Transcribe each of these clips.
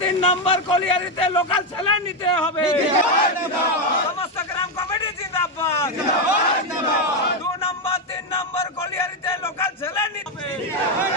তিন নম্বর কলিয়ারিতে লোকাল ছেলে নিতে হবে, সমস্ত গ্রাম কমিটি জিন্দাবাদ। 2 নম্বর 3 নম্বর কলিয়ারিতে लोकल ছেলে নিতে হবে।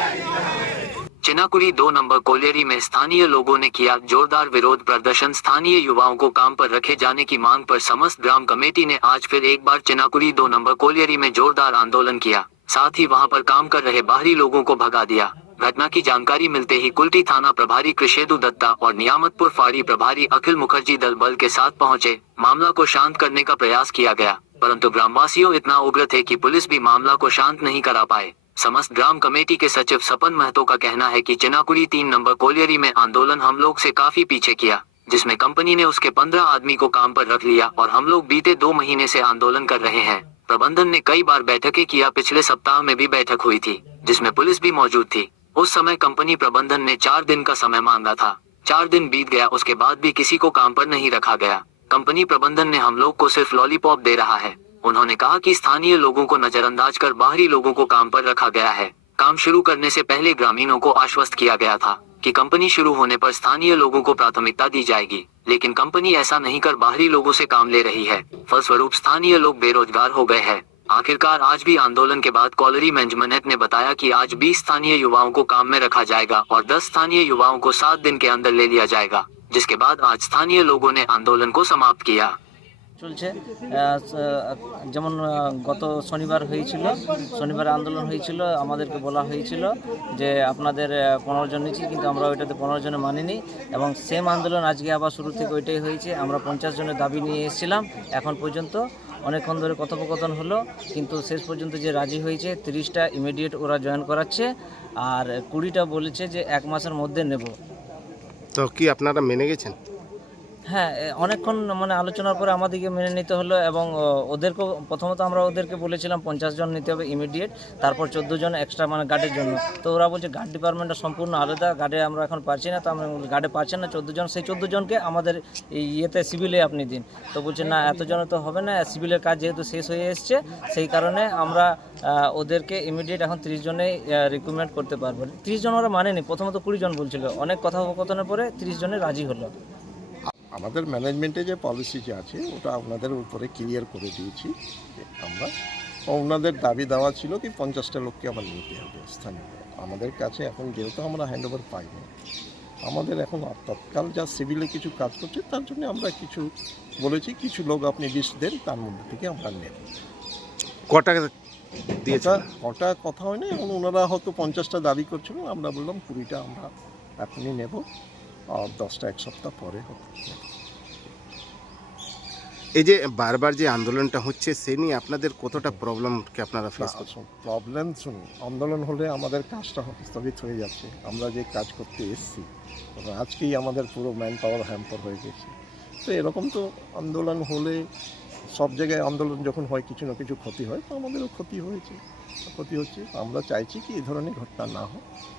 चिनाकुली 2 नंबर कोलियरी में स्थानीय लोगों ने किया जोरदार विरोध प्रदर्शन। स्थानीय युवाओं को काम पर रखे जाने की मांग पर समस्त ग्राम कमेटी ने आज फिर एक बार चिनाकुली 2 नंबर कोलियरी में जोरदार आंदोलन किया। साथ ही वहां पर काम कर रहे बाहरी लोगों को भगा दिया। घटना की जानकारी मिलते ही कुल्टी थाना प्रभारी कृषेदु दत्ता और नियामतपुर फाड़ी प्रभारी अखिल मुखर्जी दल बल के साथ पहुंचे। मामला को शांत करने का प्रयास किया गया, परंतु ग्रामवासियों इतना उग्र थे कि पुलिस भी मामला को शांत नहीं करा पाए। समस्त ग्राम कमेटी के सचिव सपन महतो का कहना है कि चिनाकुली 3 नंबर कोलियरी में आंदोलन हम लोग से काफी पीछे किया, जिसमें कंपनी ने उसके 15 आदमी को काम पर रख लिया और हम लोग बीते 2 महीने से आंदोलन कर रहे हैं। प्रबंधन ने कई बार बैठकें किया, पिछले सप्ताह में भी बैठक हुई थी जिसमें पुलिस भी मौजूद थी। उस समय कंपनी प्रबंधन ने 4 दिन का समय मांगा था। 4 दिन बीत गया, उसके बाद भी किसी को काम पर नहीं रखा गया। कंपनी प्रबंधन ने हम लोग को सिर्फ लॉलीपॉप दे रहा है। उन्होंने कहा कि स्थानीय लोगों को नजरअंदाज कर बाहरी लोगों को काम पर रखा गया है। काम शुरू करने से पहले ग्रामीणों को आश्वस्त किया गया था कि कंपनी शुरू होने पर स्थानीय लोगों को प्राथमिकता दी जाएगी, लेकिन कंपनी ऐसा नहीं कर बाहरी लोगों से काम ले रही है। फलस्वरूप स्थानीय लोग बेरोजगार हो गए हैं। आखिरकार आज भी आंदोलन के बाद कॉलरी मैनेजमेंट ने बताया कि आज 20 स्थानीय युवाओं को काम में रखा जाएगा और 10 स्थानीय युवाओं को 7 दिन के अंदर ले लिया जाएगा, जिसके बाद आज स्थानीय लोगों ने आंदोलन को समाप्त किया। চলছে যেমন গত শনিবার হয়েছিল, শনিবার আন্দোলন হয়েছিল, আমাদেরকে বলা হয়েছিল যে আপনাদের 15 জন নিচ্ছি, কিন্তু আমরা ওইটাতে 15 জনে মানিনি এবং সেম আন্দোলন আজকে আবার শুরু থেকে ওইটাই হয়েছে। আমরা 50 জনের দাবি নিয়ে এসেছিলাম। এখন পর্যন্ত অনেকক্ষণ ধরে কথোপকথন হলো, কিন্তু শেষ পর্যন্ত যে রাজি হয়েছে 30টা ইমিডিয়েট ওরা জয়েন করাচ্ছে আর 20টা বলেছে যে 1 মাসের মধ্যে নেব। তো কি আপনারা মেনে গেছেন? হ্যাঁ, অনেকক্ষণ মানে আলোচনার পরে আমাদেরকে মেনে নিতে হলো এবং ওদেরকেও প্রথমত আমরা ওদেরকে বলেছিলাম 50 জন নিতে হবে ইমিডিয়েট, তারপর 14 জন এক্সট্রা মানে গার্ডের জন্য। তো ওরা বলছে গার্ড ডিপার্টমেন্টটা সম্পূর্ণ আলাদা, গার্ডে আমরা এখন পারছি না। তো আমরা গার্ডে পাচ্ছেন না 14 জন, সেই 14 জনকে আমাদের ইয়েতে সিভিলে আপনি দিন। তো বলছে না এতজন তো হবে না, সিভিলের কাজ যেহেতু শেষ হয়ে এসছে সেই কারণে আমরা ওদেরকে ইমিডিয়েট এখন 30 জনেই রিক্রুটমেন্ট করতে পারবো। 30 জন ওরা মানেনি, প্রথমত 20 জন বলছিল। অনেক কথোপকথনের পরে 30 জনে রাজি হলো। আমাদের ম্যানেজমেন্টে যে পলিসি যে আছে ওটা আপনাদের উপরে ক্লিয়ার করে দিয়েছি আমরা। ওনাদের দাবি দেওয়া ছিল কি 50টা লোককে আবার নিতে হবে স্থানীয়। আমাদের কাছে এখন যেহেতু আমরা হ্যান্ডওভার পাইনি, আমাদের এখন তৎকাল যা সিভিলে কিছু কাজ করছে তার জন্য আমরা কিছু বলেছি কিছু লোক আপনি লিস্ট দেন, তার মধ্যে থেকে আমরা নেব। কটা দিয়েছে? কটা কথা হয় না, এখন ওনারা হয়তো 50টা দাবি করছিলেন, আমরা বললাম 20টা আমরা এখনই নেব আর 10টা 1 সপ্তাহ পরে হতো। এই যে বারবার যে আন্দোলনটা হচ্ছে সে নিয়ে আপনাদের কতটা প্রবলেমকে আপনারা ফেস করছেন? প্রবলেম শুনুন, আন্দোলন হলে আমাদের কাজটা স্থগিত হয়ে যাচ্ছে। আমরা যে কাজ করতে এসেছি আজকেই আমাদের পুরো ম্যান পাওয়ার হ্যাম্পার হয়ে গেছে। তো এরকম তো আন্দোলন হলে সব জায়গায় আন্দোলন যখন হয় কিছু না কিছু ক্ষতি হয়, তো আমাদেরও ক্ষতি হচ্ছে। আমরা চাইছি কি এই ধরনের ঘটনা না হোক।